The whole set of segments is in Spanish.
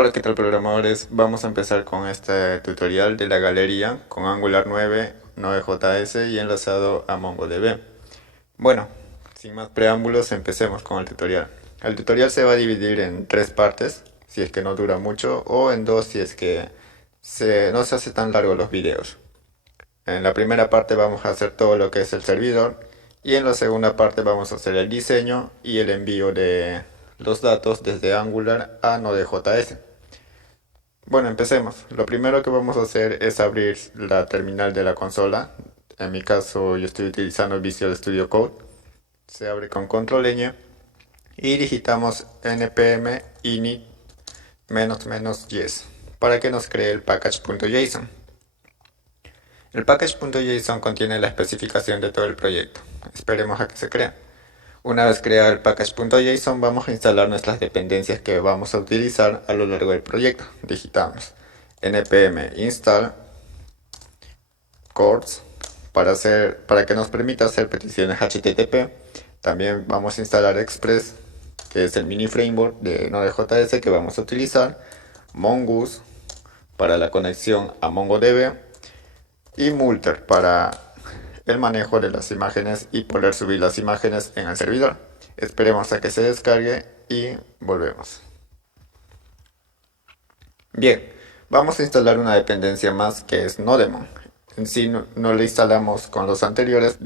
Hola, ¿qué tal programadores? Vamos a empezar con este tutorial de la galería con Angular 9, Node.js y enlazado a MongoDB. Bueno, sin más preámbulos, empecemos con el tutorial. El tutorial se va a dividir en tres partes, si es que no dura mucho, o en dos si es que no se hace tan largo los videos. En la primera parte vamos a hacer todo lo que es el servidor y en la segunda parte vamos a hacer el diseño y el envío de los datos desde Angular a Node.js. Bueno, empecemos. Lo primero que vamos a hacer es abrir la terminal de la consola. En mi caso, yo estoy utilizando Visual Studio Code. Se abre con control ñ y digitamos npm init --yes para que nos cree el package.json. El package.json contiene la especificación de todo el proyecto. Esperemos a que se crea. Una vez creado el package.json, vamos a instalar nuestras dependencias que vamos a utilizar a lo largo del proyecto. Digitamos npm install chords para que nos permita hacer peticiones HTTP. También vamos a instalar Express, que es el mini framework de Node.js que vamos a utilizar, Mongoose para la conexión a MongoDB y Multer para el manejo de las imágenes y poder subir las imágenes en el servidor. Esperemos a que se descargue y volvemos. Bien, vamos a instalar una dependencia más que es Nodemon. En sí no la instalamos con los anteriores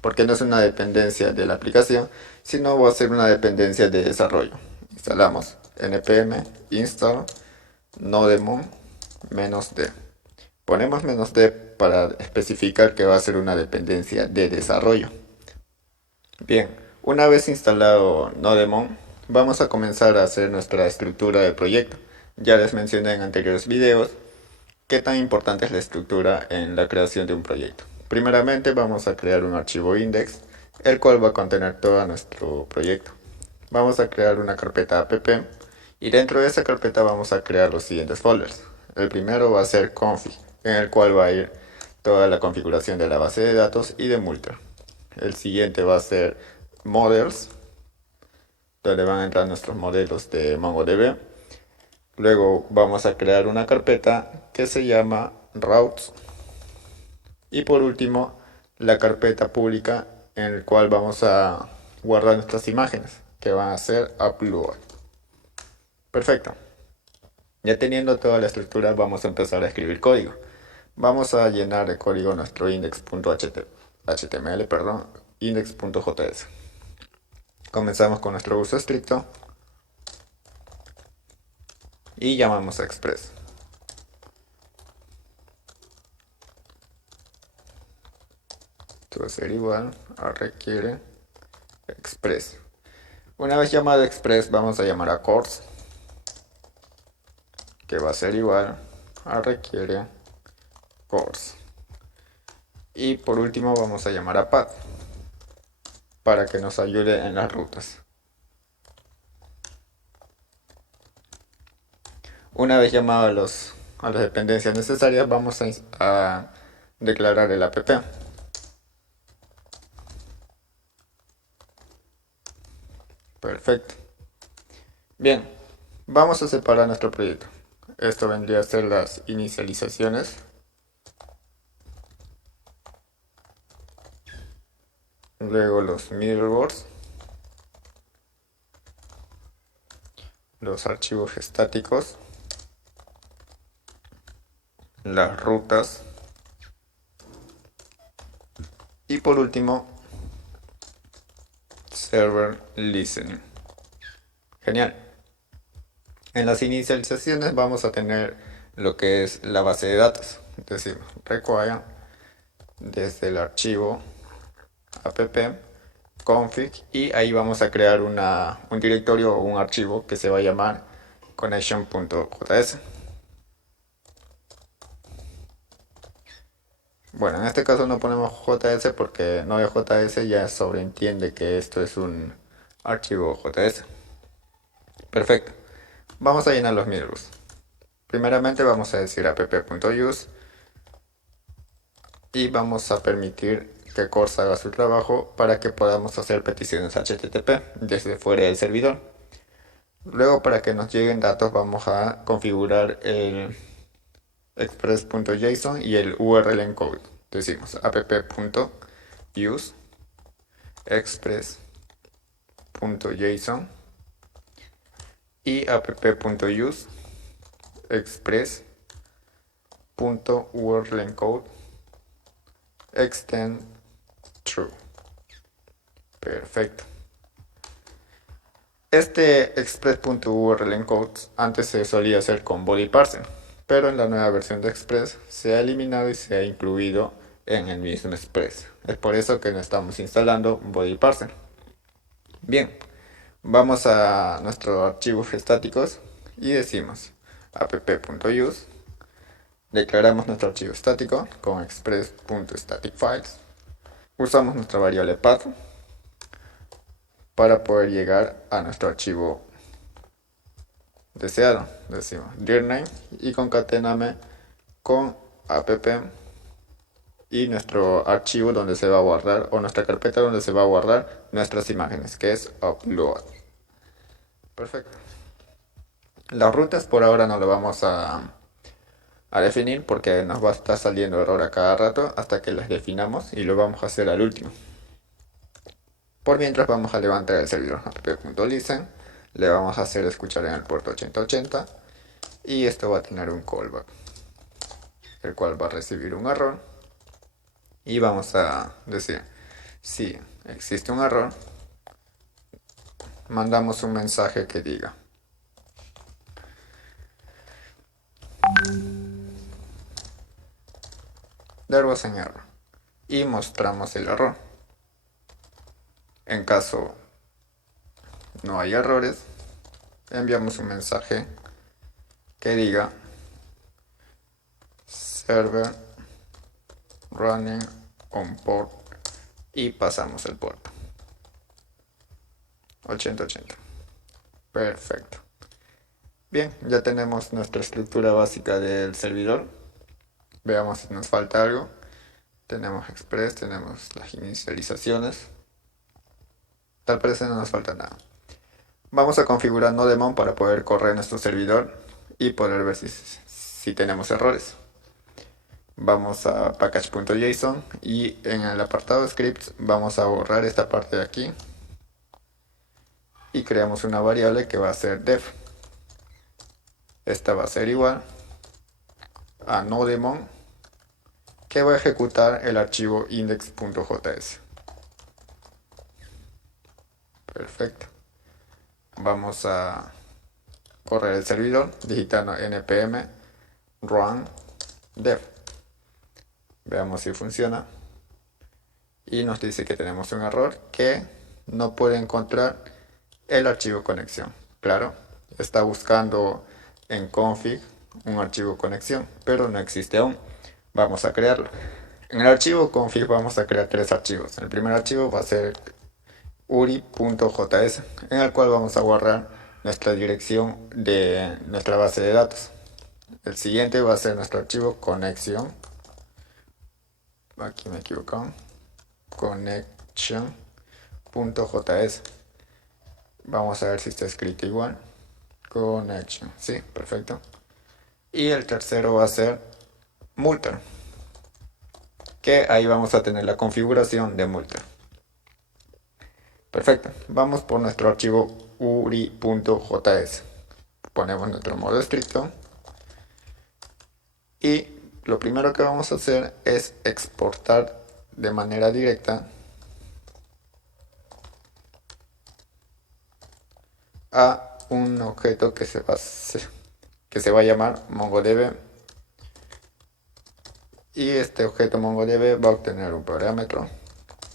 porque no es una dependencia de la aplicación, sino va a ser una dependencia de desarrollo. Instalamos npm install nodemon -d. Ponemos "-d" para especificar que va a ser una dependencia de desarrollo. Bien, una vez instalado Nodemon, vamos a comenzar a hacer nuestra estructura de proyecto. Ya les mencioné en anteriores videos qué tan importante es la estructura en la creación de un proyecto. Primeramente vamos a crear un archivo index, el cual va a contener todo nuestro proyecto. Vamos a crear una carpeta app y dentro de esa carpeta vamos a crear los siguientes folders. El primero va a ser config, en el cual va a ir toda la configuración de la base de datos y de Multer. El siguiente va a ser models, donde van a entrar nuestros modelos de MongoDB. Luego vamos a crear una carpeta que se llama routes. Y por último, la carpeta pública en la cual vamos a guardar nuestras imágenes, que van a ser upload. Perfecto. Ya teniendo toda la estructura, vamos a empezar a escribir código. Vamos a llenar de código nuestro index.js. Comenzamos con nuestro uso estricto y llamamos a express. Esto va a ser igual a requiere express. Una vez llamado express, vamos a llamar a course, que va a ser igual a requiere course. Y por último vamos a llamar a path para que nos ayude en las rutas. Una vez llamado a las dependencias necesarias, vamos a declarar el app. Perfecto. Bien, vamos a separar nuestro proyecto. Esto vendría a ser las inicializaciones. Luego los middleboards, los archivos estáticos, las rutas y por último server listening. Genial. En las inicializaciones vamos a tener lo que es la base de datos. Decimos require desde el archivo app config y ahí vamos a crear un directorio o un archivo que se va a llamar connection.js. Bueno, en este caso no ponemos JS porque Node.js ya sobreentiende que esto es un archivo JS. Perfecto. Vamos a llenar los middleboards. Primeramente vamos a decir app.use y vamos a permitir que Course haga su trabajo para que podamos hacer peticiones HTTP desde fuera del servidor. Luego, para que nos lleguen datos, vamos a configurar el express.json y el URL encode. Decimos app.use express.json y app.use express.url encode extend true. Perfecto. Este express.url encode antes se solía hacer con body parser, pero en la nueva versión de Express se ha eliminado y se ha incluido en el mismo Express. Es por eso que no estamos instalando body parser. Bien, vamos a nuestros archivos estáticos y decimos app.use. Declaramos nuestro archivo estático con express.staticfiles. Usamos nuestra variable path para poder llegar a nuestro archivo deseado. Decimos dirname y concatename con app y nuestro archivo donde se va a guardar, o nuestra carpeta donde se va a guardar nuestras imágenes, que es upload. Perfecto. Las rutas por ahora no lo vamos a definir porque nos va a estar saliendo error a cada rato hasta que las definamos y lo vamos a hacer al último. Por mientras vamos a levantar el servidor app.listen, le vamos a hacer escuchar en el puerto 8080 y esto va a tener un callback, el cual va a recibir un error y vamos a decir si existe un error, mandamos un mensaje que diga there was an error y mostramos el error. En caso no hay errores, enviamos un mensaje que diga server running on port y pasamos el puerto 8080. Perfecto. Bien, ya tenemos nuestra estructura básica del servidor. Veamos si nos falta algo. Tenemos Express, tenemos las inicializaciones. Tal parece no nos falta nada. Vamos a configurar Nodemon para poder correr nuestro servidor y poder ver si tenemos errores. Vamos a package.json y en el apartado scripts vamos a borrar esta parte de aquí y creamos una variable que va a ser def. Esta va a ser igual a Nodemon, que va a ejecutar el archivo index.js. Perfecto. Vamos a correr el servidor digitando npm run dev. Veamos si funciona. Y nos dice que tenemos un error, que no puede encontrar el archivo conexión. Claro, está buscando en config un archivo conexión, pero no existe aún. Vamos a crearlo. En el archivo config vamos a crear tres archivos. El primer archivo va a ser uri.js, en el cual vamos a guardar nuestra dirección de nuestra base de datos. El siguiente va a ser nuestro archivo conexión. Aquí me he equivocado. Connection.js. Vamos a ver si está escrito igual. Connection. Sí, perfecto. Y el tercero va a ser multer, que ahí vamos a tener la configuración de multer. Perfecto. Vamos por nuestro archivo uri.js. Ponemos nuestro modo estricto. Y lo primero que vamos a hacer es exportar de manera directa a un objeto que se va a llamar MongoDB. Y este objeto MongoDB va a obtener un parámetro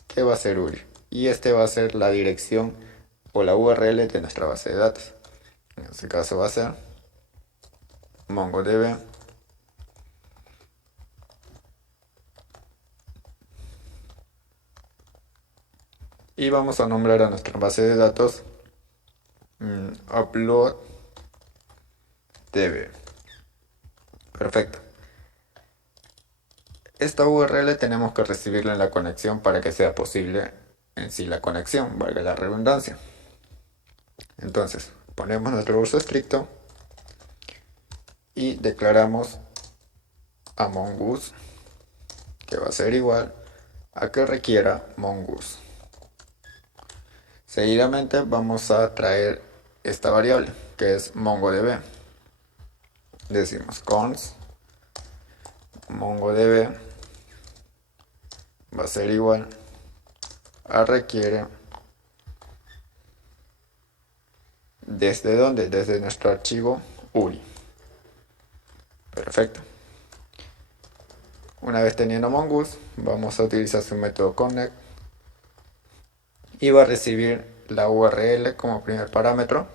que va a ser URI. Y este va a ser la dirección o la URL de nuestra base de datos. En este caso va a ser MongoDB y vamos a nombrar a nuestra base de datos upload db. Perfecto. Esta URL tenemos que recibirla en la conexión para que sea posible en sí la conexión, valga la redundancia. Entonces, ponemos nuestro uso estricto y declaramos a mongoose, que va a ser igual a que requiera mongoose. Seguidamente vamos a traer esta variable que es mongodb. Decimos const mongodb va a ser igual a requiere. ¿Desde dónde? Desde nuestro archivo URI. Perfecto. Una vez teniendo mongoose, vamos a utilizar su método connect y va a recibir la URL como primer parámetro,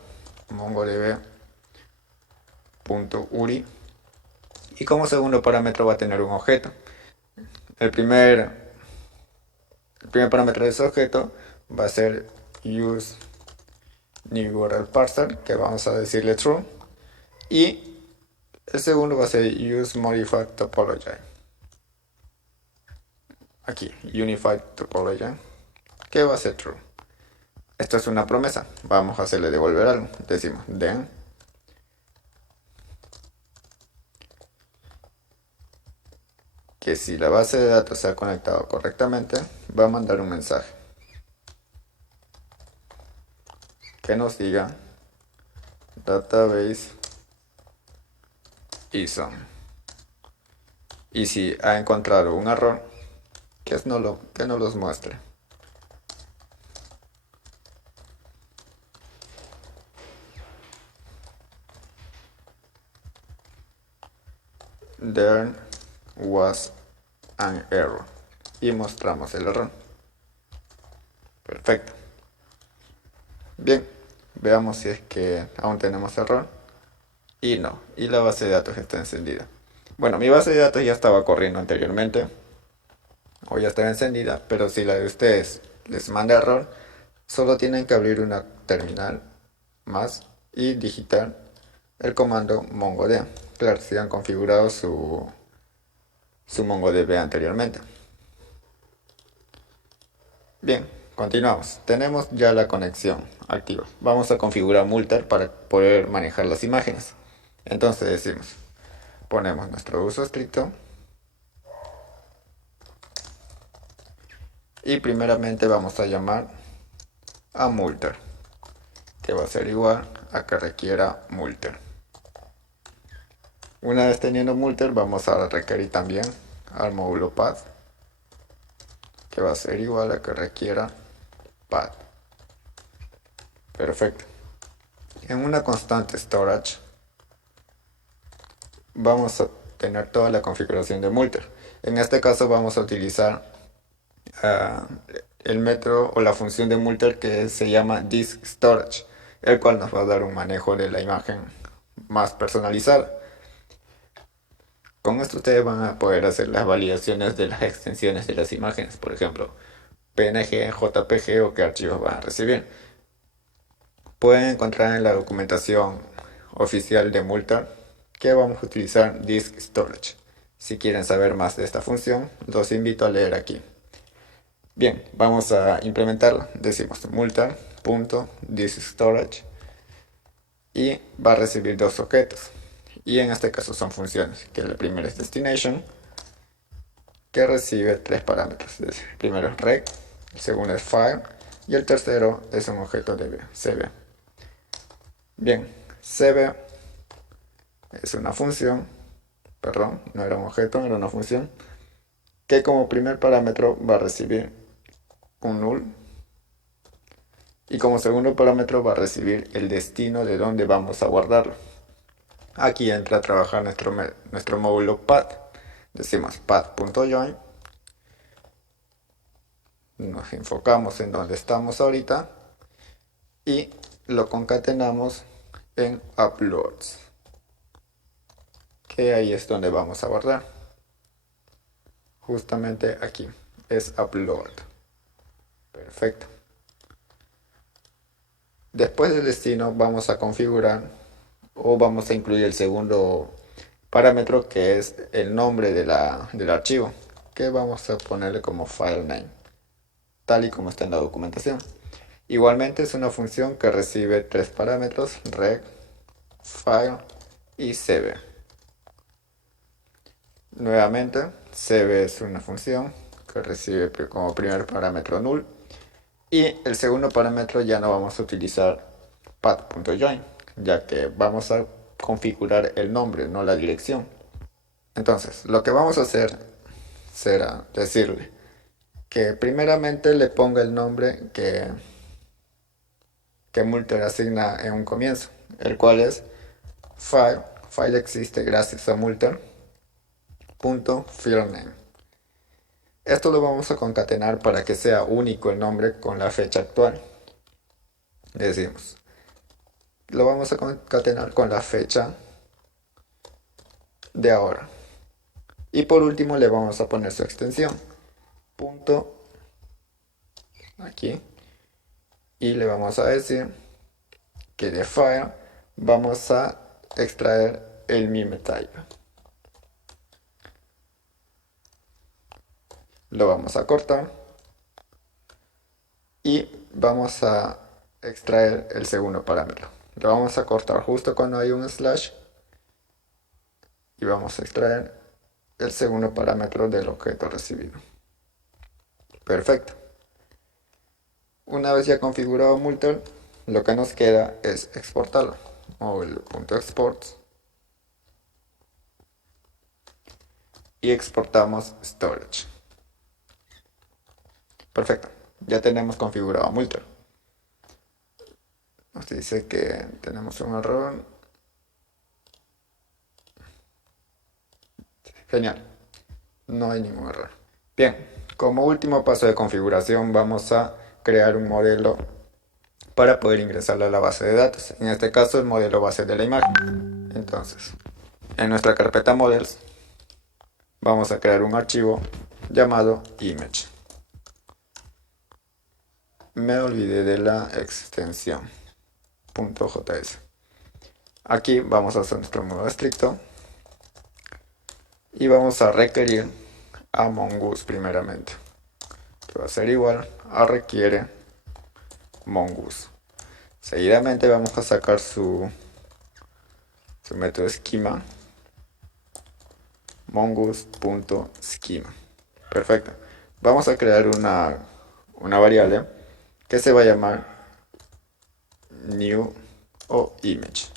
mongodb.uri, y como segundo parámetro va a tener un objeto. El primer parámetro de ese objeto va a ser use new URL parser, que vamos a decirle true, y el segundo va a ser use modified topology. Aquí, unified topology, que va a ser true. Esto es una promesa. Vamos a hacerle devolver algo. Decimos then que si la base de datos se ha conectado correctamente, va a mandar un mensaje que nos diga database is on. Y si ha encontrado un error, que no los muestre. There was an error. Y mostramos el error. Perfecto. Bien, veamos si es que aún tenemos error. Y no, y la base de datos está encendida. Bueno, mi base de datos ya estaba corriendo anteriormente, o ya estaba encendida, pero si la de ustedes les manda error, solo tienen que abrir una terminal más y digitar el comando mongodb. Claro, si han configurado su mongodb anteriormente. Bien, continuamos. Tenemos ya la conexión activa. Vamos a configurar Multer para poder manejar las imágenes. Entonces decimos, ponemos nuestro uso estricto y primeramente vamos a llamar a Multer, que va a ser igual a que requiera Multer. Una vez teniendo Multer, vamos a requerir también al módulo path, que va a ser igual a que requiera path. Perfecto. En una constante storage vamos a tener toda la configuración de Multer. En este caso vamos a utilizar el método o la función de Multer que se llama disk storage, el cual nos va a dar un manejo de la imagen más personalizado. Con esto ustedes van a poder hacer las validaciones de las extensiones de las imágenes, por ejemplo, PNG, JPG o qué archivos van a recibir. Pueden encontrar en la documentación oficial de Multer que vamos a utilizar disk storage. Si quieren saber más de esta función, los invito a leer aquí. Bien, vamos a implementarla. Decimos multer.diskStorage y va a recibir dos objetos. Y en este caso son funciones, que el primero es destination, que recibe tres parámetros. El primero es rec, el segundo es file y el tercero es un objeto de cb. Bien, cb es una función, perdón, no era un objeto, era una función, que como primer parámetro va a recibir un null y como segundo parámetro va a recibir el destino de donde vamos a guardarlo. Aquí entra a trabajar nuestro módulo path. Decimos path.join, nos enfocamos en donde estamos ahorita y lo concatenamos en uploads, que ahí es donde vamos a guardar. Justamente aquí es upload. Perfecto. Después del destino vamos a configurar o vamos a incluir el segundo parámetro, que es el nombre del archivo, que vamos a ponerle como file name, tal y como está en la documentación. Igualmente es una función que recibe tres parámetros, rec, file y cb. Nuevamente, cb es una función que recibe como primer parámetro null y el segundo parámetro ya no vamos a utilizar path.join, ya que vamos a configurar el nombre, no la dirección. Entonces, lo que vamos a hacer será decirle que primeramente le ponga el nombre que Multer asigna en un comienzo, el cual es file. File existe gracias a Multer. .filename. Esto lo vamos a concatenar para que sea único el nombre con la fecha actual. Le decimos, lo vamos a concatenar con la fecha de ahora. Y por último le vamos a poner su extensión. Punto aquí. Y le vamos a decir que de file vamos a extraer el meme type. Lo vamos a cortar y vamos a extraer el segundo parámetro. Lo vamos a cortar justo cuando hay un slash y vamos a extraer el segundo parámetro del objeto recibido. Perfecto. Una vez ya configurado Multer, lo que nos queda es exportarlo. Móvil.export y exportamos storage. Perfecto, ya tenemos configurado Multer. Nos dice que tenemos un error. Genial, no hay ningún error. Bien, como último paso de configuración vamos a crear un modelo para poder ingresarlo a la base de datos. En este caso el modelo base de la imagen. Entonces, en nuestra carpeta models vamos a crear un archivo llamado image. Me olvidé de la extensión .js. Aquí vamos a hacer nuestro modo estricto y vamos a requerir a mongoose primeramente, que va a ser igual a requiere mongoose. Seguidamente vamos a sacar su método schema mongoose.schema. Perfecto. Vamos a crear una variable que se va a llamar new o image.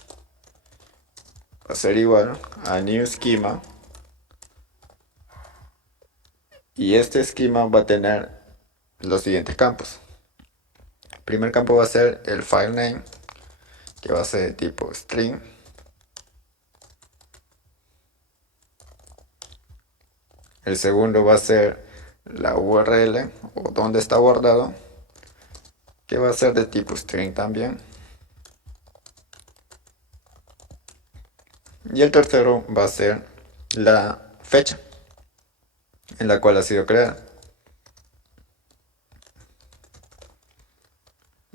Va a ser igual a new schema y este esquema va a tener los siguientes campos. El primer campo va a ser el file name, que va a ser de tipo string. El segundo va a ser la URL o donde está guardado, que va a ser de tipo string también. Y el tercero va a ser la fecha en la cual ha sido creada.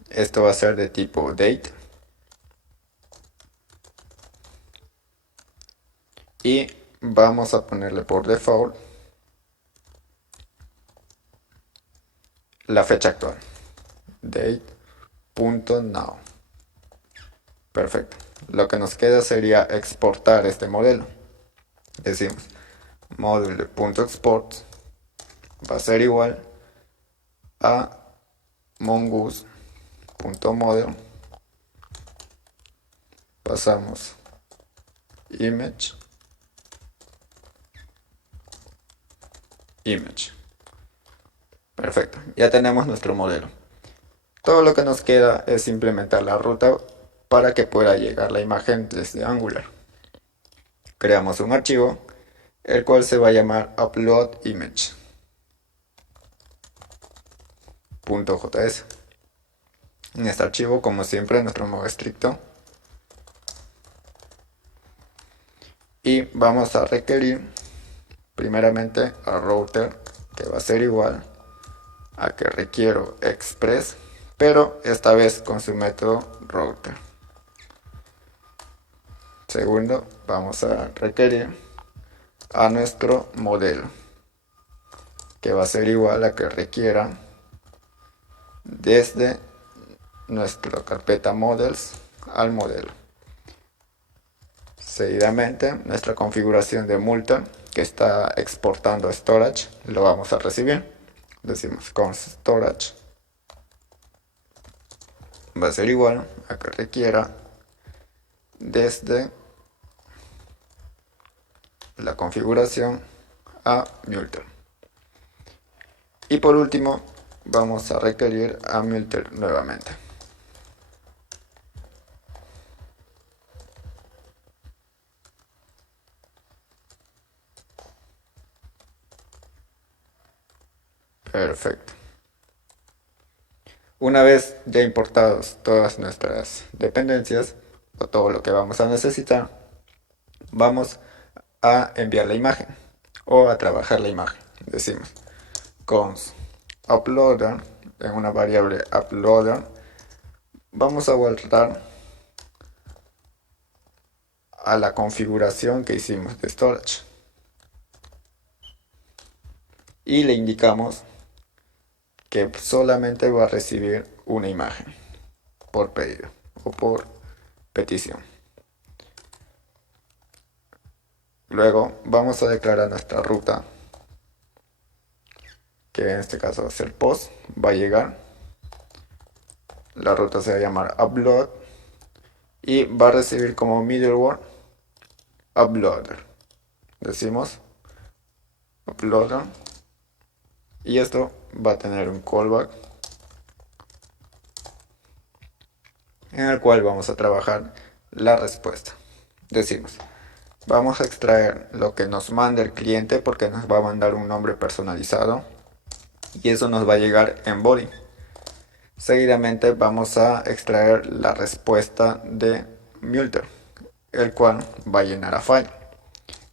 Esto va a ser de tipo date. Y vamos a ponerle por default la fecha actual. Date.now. Perfecto. Lo que nos queda sería exportar este modelo. Decimos model.export va a ser igual a mongoose.model. Pasamos image. Perfecto, ya tenemos nuestro modelo. Todo lo que nos queda es implementar la ruta para que pueda llegar la imagen desde Angular. Creamos un archivo, el cual se va a llamar uploadImage.js. En este archivo, como siempre, en nuestro modo estricto. Y vamos a requerir primeramente a router, que va a ser igual a que requiero express, pero esta vez con su método router. Segundo, vamos a requerir a nuestro modelo, que va a ser igual a que requiera desde nuestra carpeta models al modelo. Seguidamente, nuestra configuración de multa que está exportando storage lo vamos a recibir. Decimos const storage va a ser igual a que requiera desde la configuración a Multer. Y por último, vamos a requerir a Multer nuevamente. Perfecto. Una vez ya importados todas nuestras dependencias o todo lo que vamos a necesitar, vamos a enviar la imagen o a trabajar la imagen. Decimos const uploader, en una variable uploader vamos a guardar a la configuración que hicimos de storage y le indicamos que solamente va a recibir una imagen por pedido o por petición. Luego vamos a declarar nuestra ruta, que en este caso va a ser post, va a llegar. La ruta se va a llamar upload y va a recibir como middleware uploader. Decimos uploader y esto va a tener un callback en el cual vamos a trabajar la respuesta. Decimos vamos a extraer lo que nos manda el cliente porque nos va a mandar un nombre personalizado y eso nos va a llegar en body. Seguidamente vamos a extraer la respuesta de Multer, el cual va a llenar a file.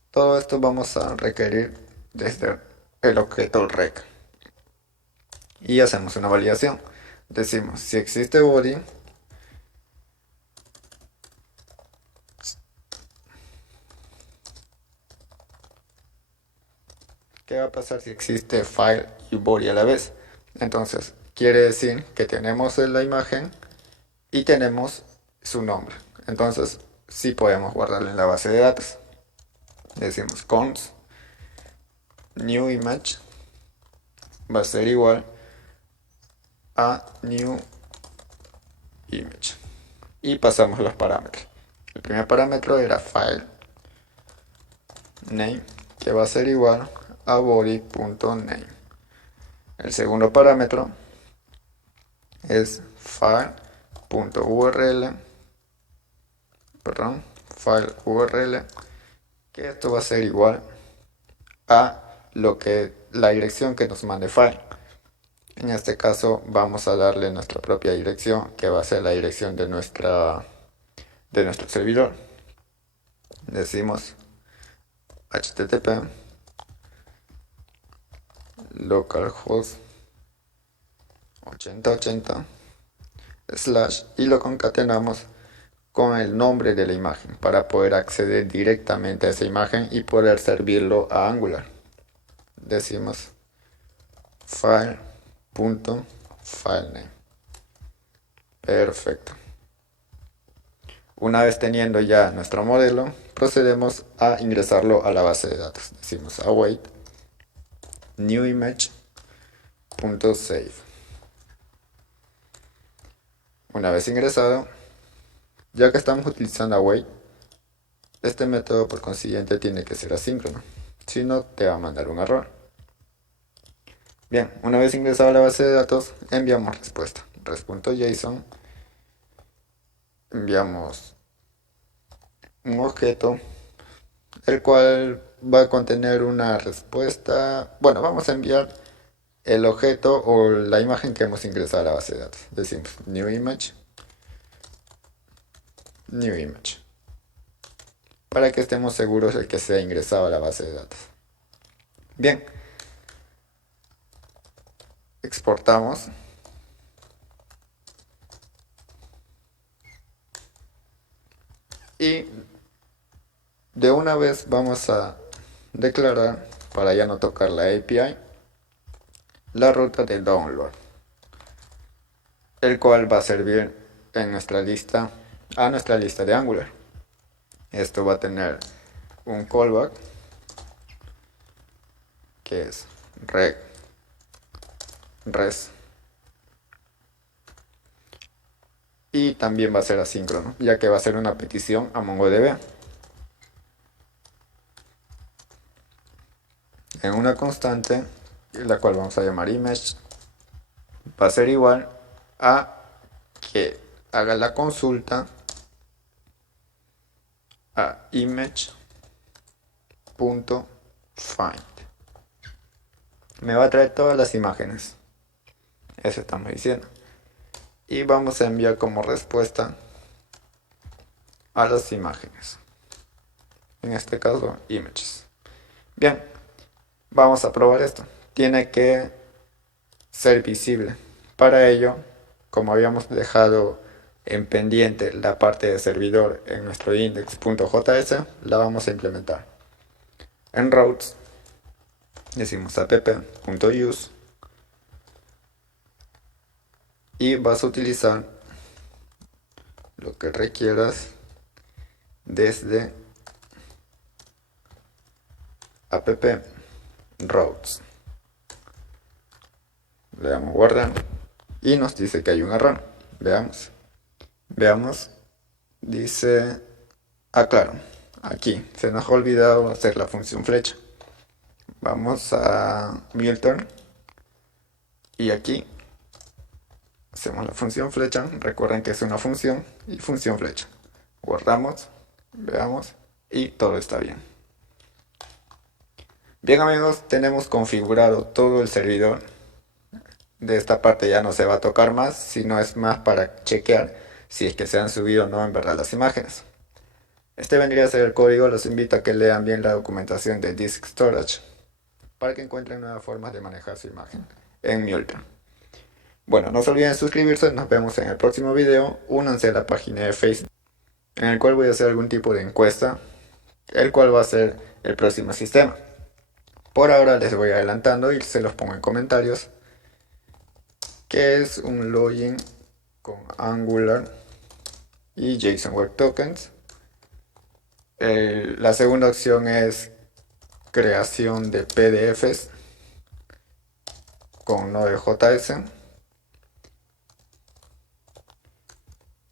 Todo esto vamos a requerir desde el objeto rec y hacemos una validación. Decimos si existe body, ¿qué va a pasar si existe file y body a la vez? Entonces quiere decir que tenemos la imagen y tenemos su nombre. Entonces sí podemos guardarlo en la base de datos. Decimos const new image va a ser igual a new image y pasamos los parámetros. El primer parámetro era file name, que va a ser igual a body.name. El segundo parámetro es file.url, file URL, que esto va a ser igual a la dirección que nos mande file. En este caso vamos a darle nuestra propia dirección, que va a ser la dirección de nuestro servidor. Decimos http localhost 8080 / y lo concatenamos con el nombre de la imagen para poder acceder directamente a esa imagen y poder servirlo a Angular. Decimos file.filename. Perfecto. Una vez teniendo ya nuestro modelo, procedemos a ingresarlo a la base de datos. Decimos await new image.save. Una vez ingresado, ya que estamos utilizando await, este método por consiguiente tiene que ser asíncrono, si no te va a mandar un error. Bien, una vez ingresado a la base de datos, enviamos respuesta. res.json, enviamos un objeto, el cual va a contener una respuesta. Bueno, vamos a enviar el objeto o la imagen que hemos ingresado a la base de datos. Decimos new image, para que estemos seguros de que sea ingresado a la base de datos. Bien, exportamos y de una vez vamos a declarar, para ya no tocar la API, la ruta de download. el cual va a servir en nuestra lista, a nuestra lista de Angular. Esto va a tener un callback que es res, y también va a ser asíncrono, ya que va a ser una petición a MongoDB en una constante, la cual vamos a llamar image. Va a ser igual a que haga la consulta a image.find. Me va a traer todas las imágenes, eso estamos diciendo, y vamos a enviar como respuesta a las imágenes, en este caso images. Bien, vamos a probar esto. Tiene que ser visible. Para ello, como habíamos dejado en pendiente la parte de servidor en nuestro index.js, la vamos a implementar. En routes decimos app.use y vas a utilizar lo que requieras desde app routes. Le damos guardar y nos dice que hay un error. Veamos, dice, claro, aquí se nos ha olvidado hacer la función flecha. Vamos a Milton y aquí hacemos la función flecha. Recuerden que es una función y función flecha. Guardamos, veamos, y todo está bien. Bien amigos, tenemos configurado todo el servidor. De esta parte ya no se va a tocar más, sino es más para chequear si es que se han subido o no en verdad las imágenes. Este vendría a ser el código. Los invito a que lean bien la documentación de Disk Storage para que encuentren nuevas formas de manejar su imagen en Multron. Bueno, no se olviden suscribirse, nos vemos en el próximo video. Únanse a la página de Facebook, en el cual voy a hacer algún tipo de encuesta, el cual va a ser el próximo sistema. Por ahora les voy adelantando y se los pongo en comentarios, que es un login con Angular y JSON Web Tokens. La segunda opción es creación de PDFs con Node.js.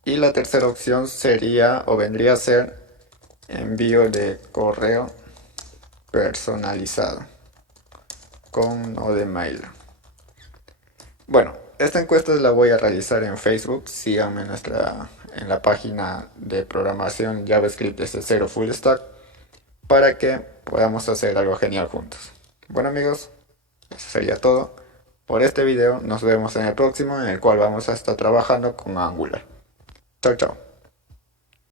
Y la tercera opción sería o vendría a ser envío de correo personalizado con NodeMail. Bueno, esta encuesta la voy a realizar en Facebook. Síganme en la página de programación JavaScript desde cero Full Stack para que podamos hacer algo genial juntos. Bueno amigos, eso sería todo por este video. Nos vemos en el próximo, en el cual vamos a estar trabajando con Angular. Chao, chao.